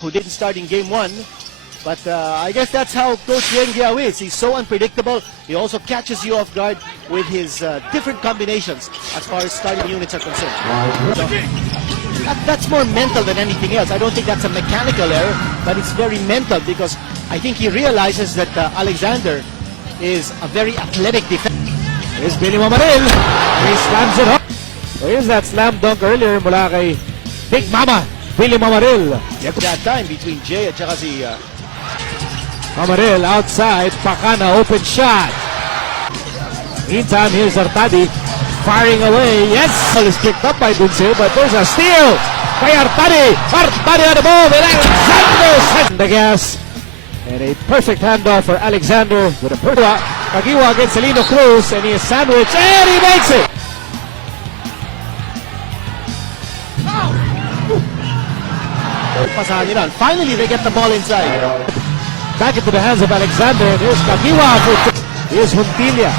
who didn't start in game one. But I guess that's how Coach Yeng Giao is. He's so unpredictable. He also catches you off guard with his different combinations as far as starting units are concerned. So, that's more mental than anything else. I don't think that's a mechanical error, but it's very mental because I think he realizes that Alexander is a very athletic defender. Here's Billy Mamaril. He slams it up. So here's that slam dunk earlier mula kay Big Mama, Billy Mamaril. That time between Jay at saka si Mamaril outside, Pacana, open shot. Meantime, here's Artadi firing away. Yes! Ball is kicked up by Dunsil, but there's a steal by Artadi. Artadi on the move, and Alexander sends the gas. And a perfect handoff for Alexander with a Perdua. Kagiwa against Celino Cruz, and he is sandwiched, and he makes it! pasahan nila. Finally, they get the ball inside. Back into the hands of Alexander, and here's Kagiwa. Here's Huntilla.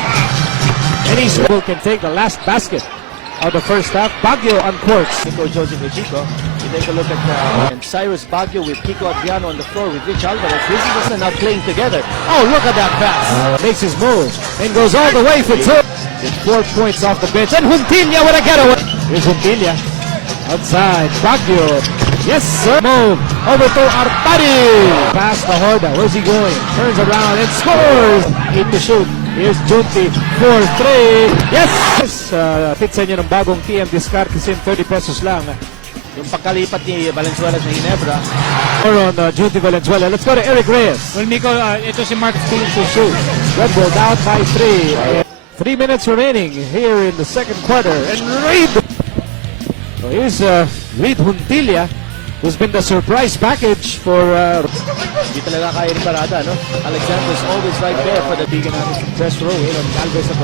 Any school can take the last basket of the first half. Baguio uncorks. Coach Joseph Chico. You take a look at and Cyrus Baguio with Kiko Adriano on the floor with Rich Alvarez. This is now playing together. Oh, look at that pass. Makes his move and goes all the way for two. With 4 points off the bench. And Huntilla with a getaway. Here's Huntilla. Outside. Baguio. Yes, sir. Move. Over to Artadi. Pass to Horda. Where's he going? Turns around and scores. 8 to shoot. Here's Junti. 4-3. Yes! Fit sa inyo ng bagong TM Discard kasi 30 pesos lang. Yung pagkalipat ni Valenzuela sa Ginebra. Or on Junti Valenzuela. Let's go to Eric Reyes. Well, Miko, ito si Mark to shoot. Red Bull down by 3. 3 minutes remaining here in the second quarter. And Reed! So here's Reed Huntilla, who's been the surprise package for hindi talaga kaya ni Parada, no? Alexander's always right there for the bigger natin. best row here on Alves at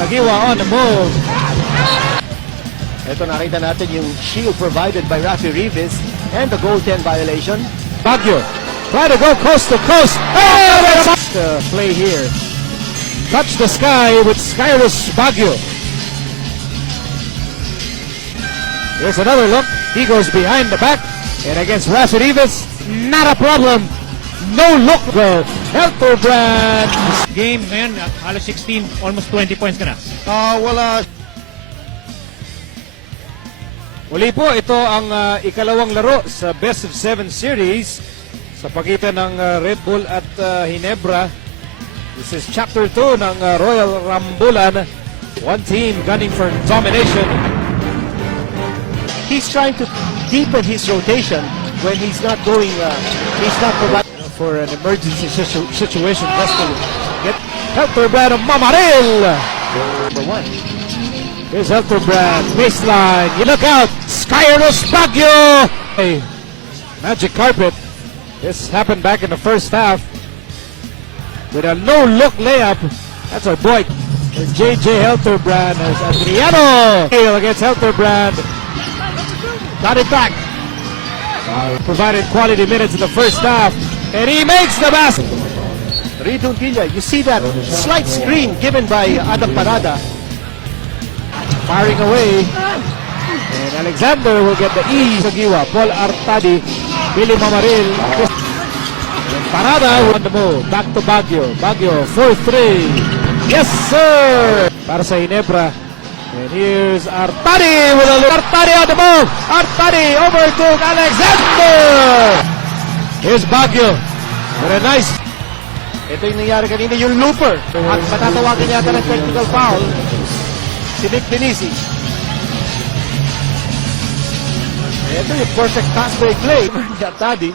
Kagiwa on the move. Ito nakita natin yung shield provided by Rafi Rivas and the goaltend violation. Baguio try to go coast to coast. Oh, that's play here. Touch the sky with Skyrus Baguio. Here's another look. He goes behind the back. And against Rafi Rivas, not a problem. No look. Well, Helterbrand. game ngayon, halos 16, almost 20 points ka na. Wala. Muli po, ito ang ikalawang laro sa Best of 7 series sa pagitan ng Red Bull at Ginebra. This is Chapter 2 ng Royal Rambulan. One team gunning for domination. He's trying to deepen his rotation when he's not going, he's not providing for an emergency situation just to get Helterbrand of Mamaril. Number 1. Here's Helterbrand, baseline. You look out, Skyrus Baguio. Hey, magic carpet. This happened back in the first half with a no-look layup. That's our boy. There's JJ Helterbrand as Adriano against Helterbrand. Got it back. Provided quality minutes in the first half. And he makes the basket. Reed Huntilla, you see that slight screen given by Adam Parada. Firing away. And Alexander will get the E. Kagiwa, Paul Artadi, Billy Mamaril. And Parada on the move. Back to Baguio. Baguio, 4-3. Yes, sir! Para sa Ginebra. And here's Artadi with a look. Artadi on the move. Artadi over to Alexander. Here's Baguio with a nice. Ito yung nangyari kanina, yung looper. At matatawagan yata ng technical foul si Nick Denisi. Ito yung perfect pass break play. Artadi.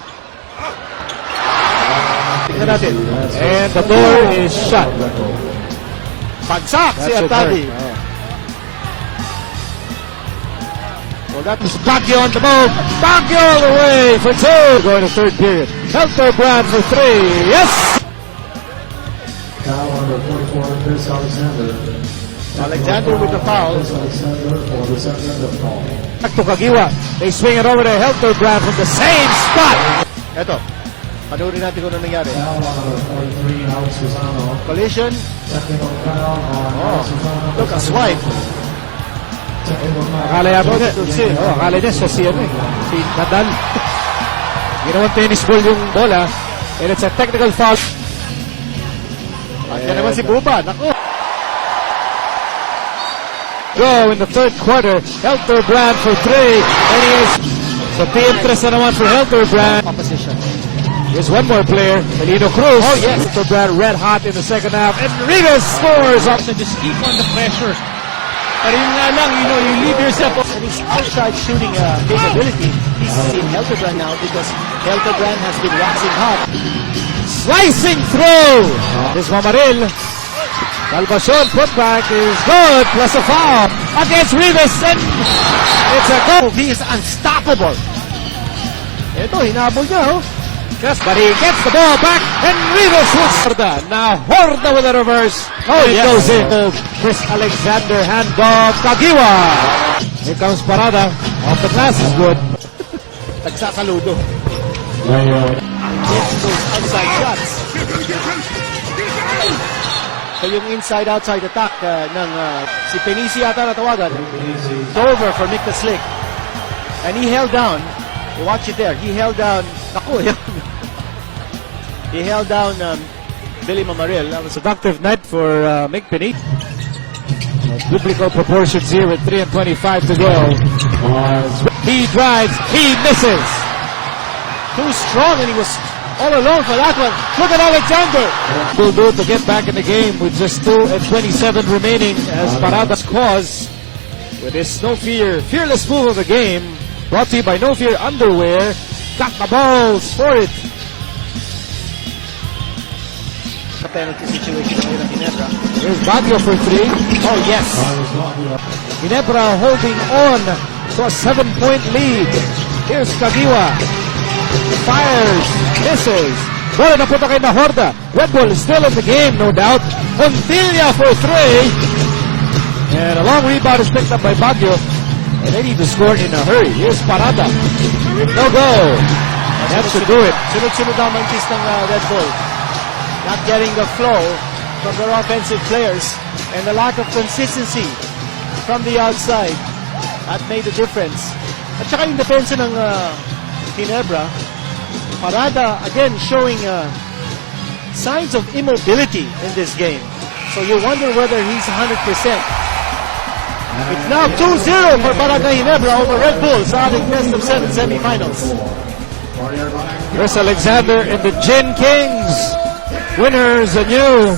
Tingnan natin. And the door is shut. Pagsak si Artadi. Well, that was Baguio on the move. Baguio all the way for 2. Going to third period. Helterbrand for 3. Yes! Foul on the 44, Chris Alexander. Alexander with the foul. Alexander for the foul. Back to Kagiwa. They swing it over to Helterbrand from the same spot. Ito. Panoorin natin kung ano nangyari. Foul on the 43, Alex Susano. Collision. Technical foul on Alex Susano. Look, a swipe. Akala yata akala niya siya si Nadal. Ginawang tennis ball yung bola. And it's a technical foul. At yan naman si Buba. Naku. Go in the third quarter. Helterbrand for 3. And he is... So, P-interest na naman for Helterbrand. Opposition. Here's one more player, Melino Cruz. Oh, yes. Helterbrand red hot in the second half. And Rivas scores up. So just keep on the pressure. Pero yun nga lang, you leave yourself. And his outside shooting capability is in Helterbrand now because Helterbrand has been waxing hot. Slicing through. This Mamaril. Salvacion putback is good. Plus a foul against Rivas. And it's a goal. He is unstoppable. Ito, hinabol niya, oh. But he gets the ball back, and Rivas will Horda. Now Horda with a reverse. Oh, it goes in. Chris Alexander handoff. Kagiwa. Here comes Parada. Off the glass is good. Nagsasaludo. Layout. Gets those outside shots. So yung inside-outside attack ng si Penisi yata natawagan. It's over for Nick the Slick. And he held down. You watch it there. He held down. Naku, yan. He held down Billy Mamaril. That was a Productive night for Mick Pinit. Biblical proportions here with 3 and 25 to go. He drives, he misses. too strong, and he was all alone for that one. Look at Alexander. Will do to get back in the game with just 2 and 27 remaining as Parada's cause with his No Fear fearless move of the game. Brought to you by No Fear Underwear. Got the balls for it. Sa penalty situation ngayon ng Ginebra. Here's Baguio for 3. Oh, yes. Ginebra holding on to a 7-point lead. Here's Kagiwa. Fires. Misses. Bola na punta kay Horda. Red Bull is still in the game, no doubt. Montilla for 3. And a long rebound is picked up by Baguio. And they need to score in a hurry. Here's Parada. No go. And that should do it. Sunod-sunod ang mantis ng Red Bull. Not getting the flow from their offensive players and the lack of consistency from the outside. That made the difference. At saka yung depensa ng Ginebra, Parada again showing signs of immobility in this game. So you wonder whether he's 100%. It's now 2-0 for Barangay Ginebra over Red Bull sa ating best of 7 semifinals. Chris Alexander and the Gin Kings. Winners anew.